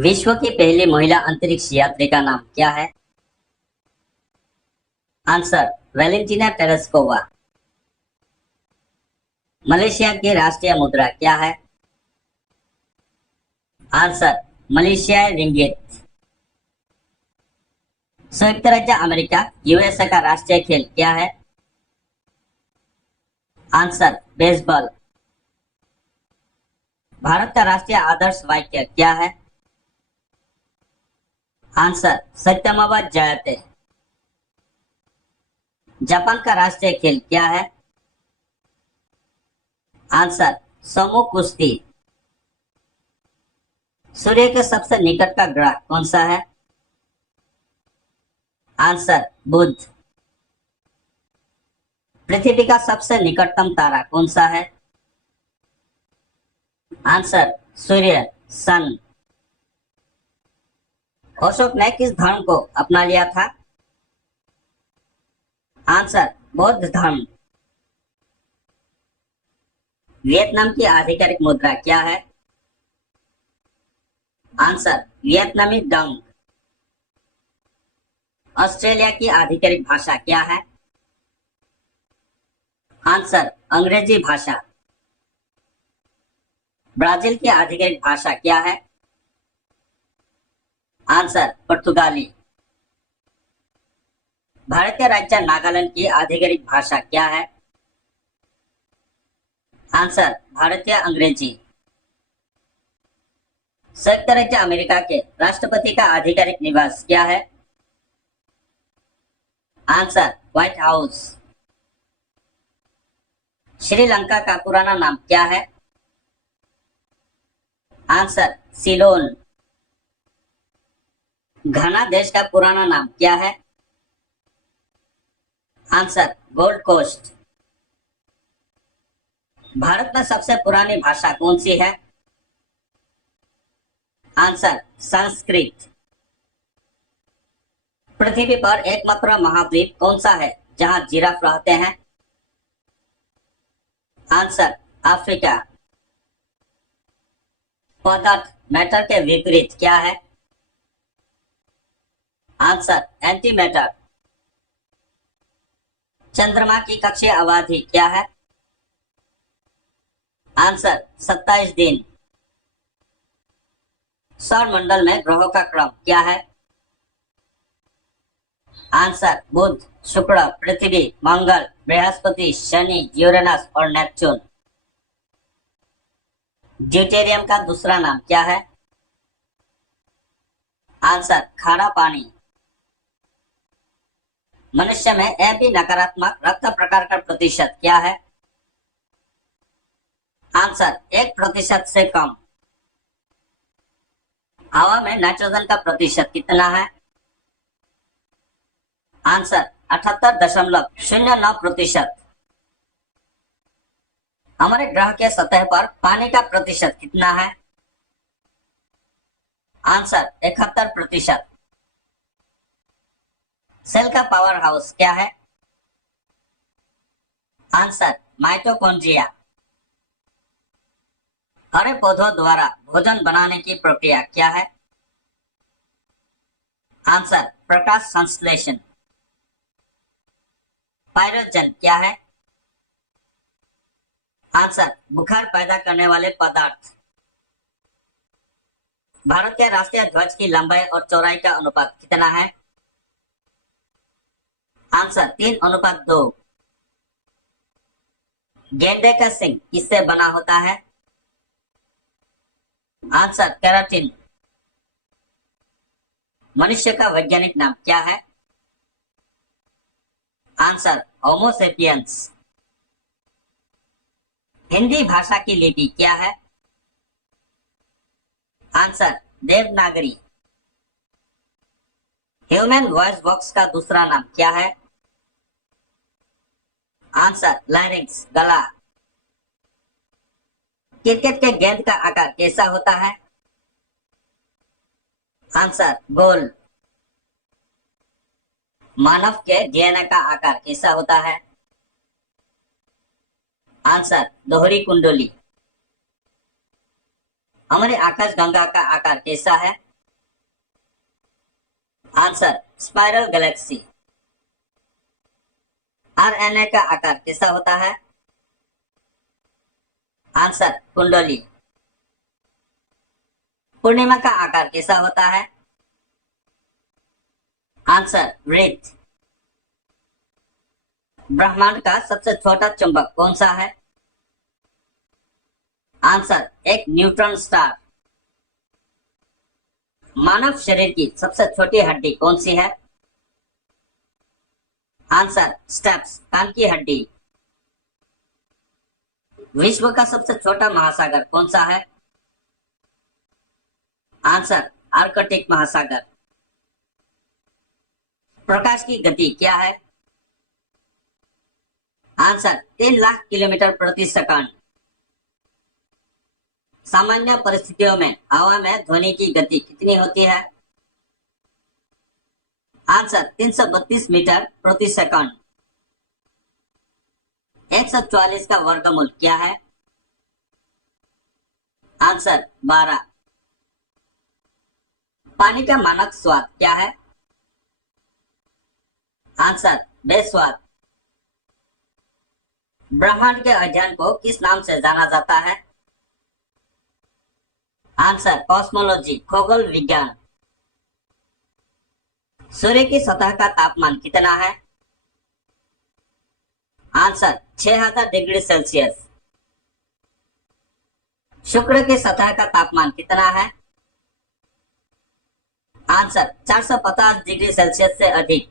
विश्व की पहली महिला अंतरिक्ष यात्री का नाम क्या है? Answer Valentina Tereshkova. मलेशिया की राष्ट्रीय मुद्रा क्या है? आंसर मलेशियाई रिंगिट। संयुक्त राज्य अमेरिका यूएसए का राष्ट्रीय खेल क्या है? Answer baseball. भारत का राष्ट्रीय आदर्श वाक्य क्या है? आंसर सत्यमेव जयते। जापान का राष्ट्रीय खेल क्या है? आंसर समो कुश्ती। सूर्य के सबसे निकट का ग्रह कौन सा है? आंसर बुध। पृथ्वी का सबसे निकटतम तारा कौन सा है? आंसर सूर्य सन। अशोक ने किस धर्म को अपना लिया था? आंसर बौद्ध धर्म। वियतनाम की आधिकारिक मुद्रा क्या है? आंसर वियतनामी डंग। ऑस्ट्रेलिया की आधिकारिक भाषा क्या है? आंसर अंग्रेजी भाषा। ब्राजील की आधिकारिक भाषा क्या है? आंसर पुर्तगाली। भारतीय राज्य नागालैंड की आधिकारिक भाषा क्या है? आंसर भारतीय अंग्रेजी। संयुक्त राज्य अमेरिका के राष्ट्रपति का आधिकारिक निवास क्या है? Answer white house. श्रीलंका का पुराना नाम क्या है? आंसर सिलोन। घाना देश का पुराना नाम क्या है? Answer gold coast. भारत में सबसे पुरानी भाषा कौन सी है? आंसर संस्कृत। पृथ्वी पर एकमात्र महाद्वीप कौन सा है जहां जिराफ रहते हैं? Answer Africa. पदार्थ मैटर के विपरीत क्या है? Answer anti matter. चंद्रमा की कक्षीय अवधि क्या है? आंसर 27 दिन। सौर मंडल में ग्रहों का क्रम क्या है? आंसर बुध, शुक्र, पृथ्वी, मंगल, बृहस्पति, शनि, यूरेनस और नेपच्यून। ड्यूटेरियम का दूसरा नाम क्या है? आंसर खारा पानी। मनुष्य में ए बी नकारात्मक रक्त प्रकार का प्रतिशत क्या है? आंसर 1% से कम। हवा में नाइट्रोजन का प्रतिशत कितना है? आंसर 78.09%। हमारे ग्रह के सतह पर पानी का प्रतिशत कितना है? आंसर 71%। सेल का पावर हाउस क्या है? Answer mitochondria. हरे पौधों द्वारा भोजन बनाने की प्रक्रिया क्या है? आंसर प्रकाश संश्लेषण। पाइरोजन क्या है? आंसर बुखार पैदा करने वाले पदार्थ। भारत के राष्ट्रीय ध्वज की लंबाई और चौड़ाई का अनुपात कितना है? आंसर 3:2। गेंडे का सिंग किससे बना होता है? Answer keratin. मनुष्य का वैज्ञानिक नाम क्या है? आंसर होमो सेपियंस। हिंदी भाषा की लिपि क्या है? Answer Devanagari. Human voice box का दूसरा नाम क्या है? आंसर लैरिंक्स गला। क्रिकेट के गेंद का आकार कैसा होता है? आंसर गोल। मानव के डीएनए का आकार कैसा होता है? आंसर दोहरी कुंडली। हमारे आकाशगंगा का आकार कैसा है? Answer spiral Galaxy. आरएनए का आकार कैसा होता है? आंसर कुंडली। पूर्णिमा का आकार कैसा होता है? आंसर वृत्त। ब्रह्मांड का सबसे छोटा चुंबक कौन सा है? आंसर एक न्यूट्रॉन स्टार। मानव शरीर की सबसे छोटी हड्डी कौन सी है? आंसर स्टेप्स, कान की हड्डी। विश्व का सबसे छोटा महासागर कौन सा है? आंसर आर्कटिक महासागर। प्रकाश की गति क्या है? आंसर 3 लाख किलोमीटर प्रति सेकंड। सामान्य परिस्थितियों में हवा में ध्वनि की गति कितनी होती है? आंसर 332 मीटर प्रति सेकंड। 144 का वर्गमूल क्या है? आंसर 12। पानी का मानक स्वाद क्या है? आंसर बेस्वाद। ब्रह्मांड के अध्ययन को किस नाम से जाना जाता है? आंसर कॉस्मोलॉजी, खगोल विज्ञान। सूर्य की सतह का तापमान कितना है? Answer 6000 degree Celsius. शुक्र की सतह का तापमान कितना है? आंसर 450 डिग्री सेल्सियस से अधिक।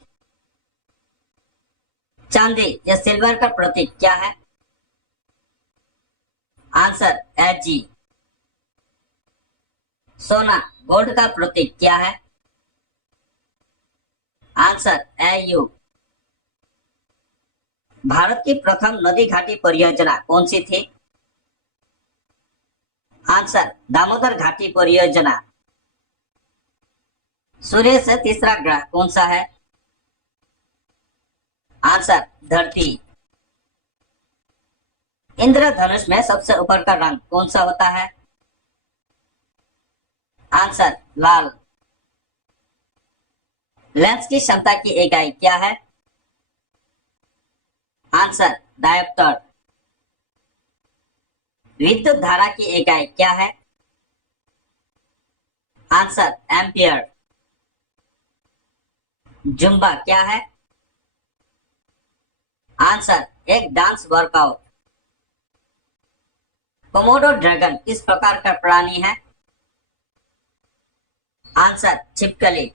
चांदी या सिल्वर का प्रतीक क्या है? Answer Ag। सोना, गोल्ड का प्रतीक क्या है? Answer Au। भारत की प्रथम नदी घाटी परियोजना कौन सी थी? आंसर दामोदर घाटी परियोजना। सूर्य से तीसरा ग्रह कौन सा है? आंसर धरती। इंद्रधनुष में सबसे ऊपर का रंग कौन सा होता है? आंसर लाल। लेंस की क्षमता की इकाई क्या है? Answer dioptre. विद्युत धारा की इकाई क्या है? Answer ampere. जुम्बा क्या है? आंसर एक डांस वर्कआउट। कोमोडो ड्रैगन किस प्रकार का प्राणी है? आंसर छिपकली।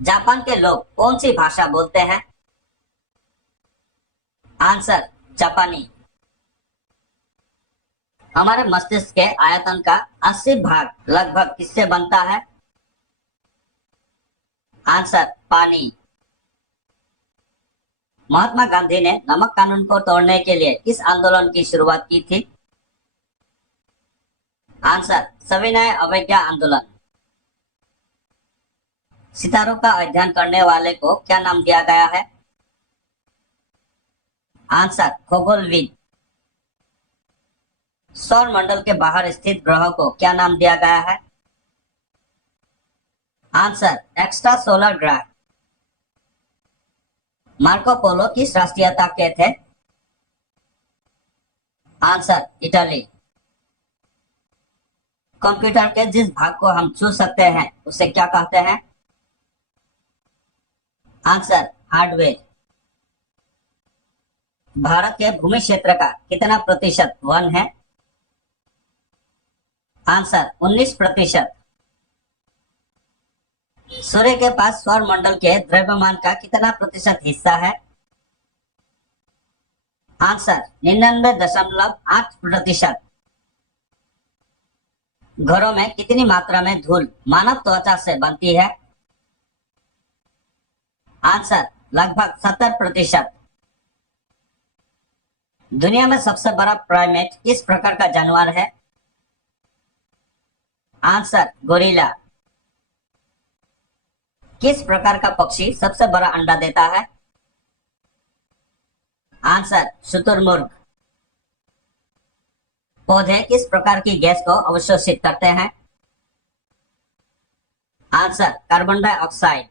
जापान के लोग कौन सी भाषा बोलते हैं? आंसर जापानी। हमारे मस्तिष्क के आयतन का 80 भाग लगभग किससे बनता है? आंसर पानी। महात्मा गांधी ने नमक कानून को तोड़ने के लिए किस आंदोलन की शुरुआत की थी? आंसर सविनय अवज्ञा आंदोलन। सितारों का अध्ययन करने वाले को क्या नाम दिया गया है? आंसर खगोलविद। सौर मंडल के बाहर स्थित ग्रहों को क्या नाम दिया गया है? आंसर एक्स्ट्रा सोलर ग्रह। मार्को पोलो किस राष्ट्रीयता के थे? Answer Italy. कंप्यूटर के जिस भाग को हम छू सकते हैं उसे क्या कहते हैं? Answer hardware. भारत के भूमि क्षेत्र का कितना प्रतिशत वन है? आंसर 19%। सूर्य के पास सौर मंडल के द्रव्यमान का कितना प्रतिशत हिस्सा है? आंसर 99.8%। घरों में कितनी मात्रा में धूल मानव त्वचा से बनती है? आंसर लगभग 70%। दुनिया में सबसे बड़ा प्राइमेट किस प्रकार का जानवर है? Answer gorilla. किस प्रकार का पक्षी सबसे बड़ा अंडा देता है? आंसर शुतुरमुर्ग। पौधे किस प्रकार की गैस को अवशोषित करते हैं? Answer carbon dioxide.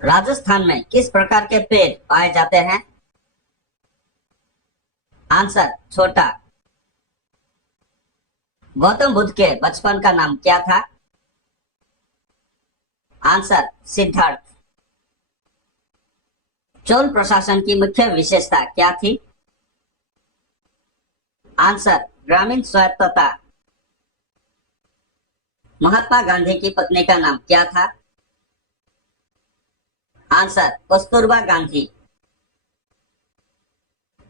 राजस्थान में किस प्रकार के पेड़ पाए जाते हैं? आंसर छोटा। गौतम बुद्ध के बचपन का नाम क्या था? आंसर सिद्धार्थ। चोल प्रशासन की मुख्य विशेषता क्या थी? आंसर ग्रामीण स्वायत्तता। महात्मा गांधी की पत्नी का नाम क्या था? आंसर कस्तूरबा गांधी।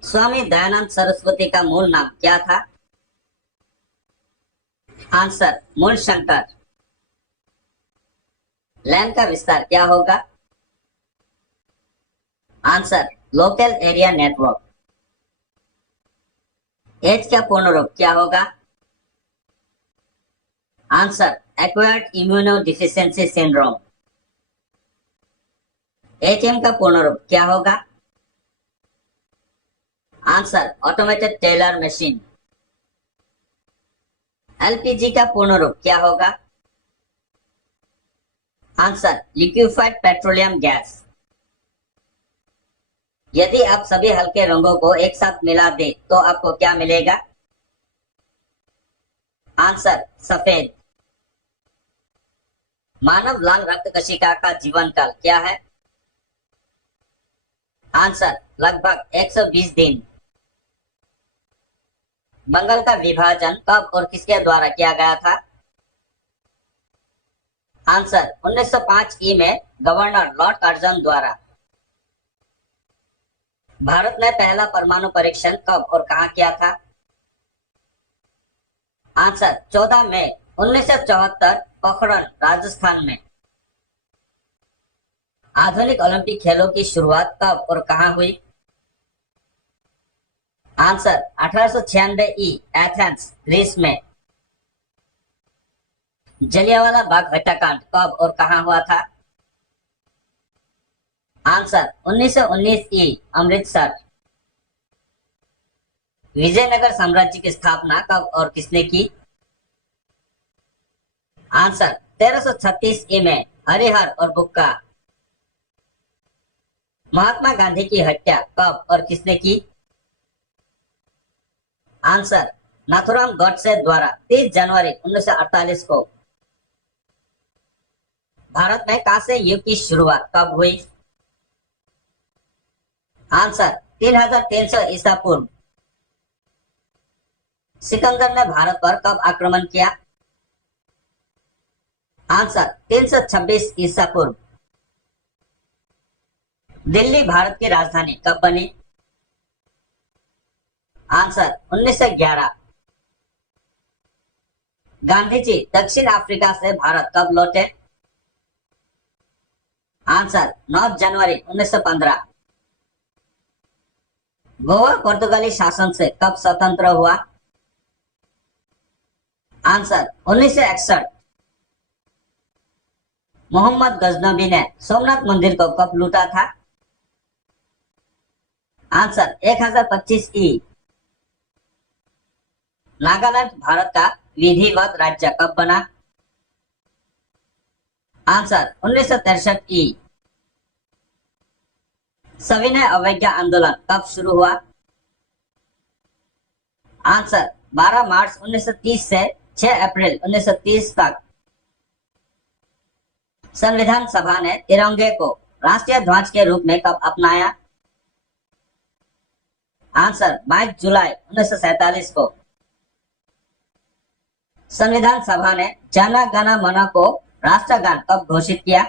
स्वामी दयानंद सरस्वती का मूल नाम क्या था? आंसर मूल शंकर। लैन का विस्तार क्या होगा? Answer local area network. AIDS का पूर्ण रूप क्या होगा? Answer acquired immuno deficiency syndrome. एचएम का पूर्ण रूप क्या होगा? Answer automated teller machine. LPG का पूर्ण रूप क्या होगा? Answer liquefied petroleum gas. यदि आप सभी हल्के रंगों को एक साथ मिला दे तो आपको क्या मिलेगा? आंसर सफेद। मानव लाल रक्त कोशिका का जीवन काल क्या है? आंसर लगभग 120 दिन। बंगाल का विभाजन कब और किसके द्वारा किया गया था? आंसर 1905 ई में गवर्नर लॉर्ड कर्जन द्वारा। भारत ने पहला परमाणु परीक्षण कब और कहां किया था? आंसर 14 मई 1974 पोखरण राजस्थान में। आधुनिक ओलंपिक खेलों की शुरुआत कब और कहां हुई? आंसर 1896 ई एथेंस ग्रीस में। जलियांवाला बाग हत्याकांड कब और कहां हुआ था? आंसर 1919 ई अमृतसर। विजयनगर साम्राज्य की स्थापना कब और किसने की? आंसर 1336 ई में हरिहर और बुक्का। महात्मा गांधी की हत्या कब और किसने की? आंसर नाथुराम गॉडसे द्वारा 30 जनवरी 1948 को। भारत में कांस्य युग की शुरुआत कब हुई? आंसर 3300 ईसा पूर्व। सिकंदर ने भारत पर कब आक्रमण किया? आंसर 326 ईसा पूर्व। दिल्ली भारत की राजधानी कब बनी? आंसर 1911। गांधी जी दक्षिण अफ्रीका से भारत कब लौटे? आंसर 9 जनवरी 1915। गोवा पुर्तगाली शासन से कब स्वतंत्र हुआ? आंसर 1961। मोहम्मद गजनबी ने सोमनाथ मंदिर को कब लूटा था? आंसर 1025 ई। नागालैंड भारत का विधिवत राज्य कब बना? आंसर 1963 ई। सविनय अवज्ञा आंदोलन कब शुरू हुआ? आंसर 12 मार्च 1930 से 6 अप्रैल 1930 तक। संविधान सभा ने तिरंगे को राष्ट्रीय ध्वज के रूप में कब अपनाया? आंसर 22 जुलाई 1947 को। संविधान सभा ने जन गण मन को राष्ट्रगान कब घोषित किया?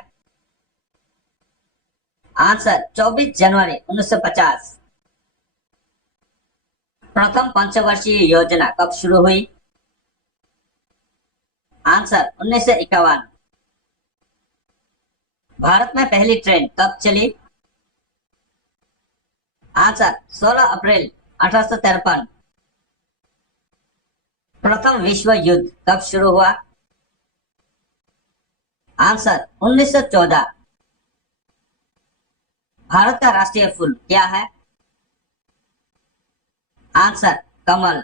आंसर 24 जनवरी 1950। प्रथम पंचवर्षीय योजना कब शुरू हुई? आंसर 1951। भारत में पहली ट्रेन कब चली? आंसर 16 अप्रैल 1853। प्रथम विश्व युद्ध कब शुरू हुआ? आंसर 1914। भारत का राष्ट्रीय फूल क्या है? आंसर कमल।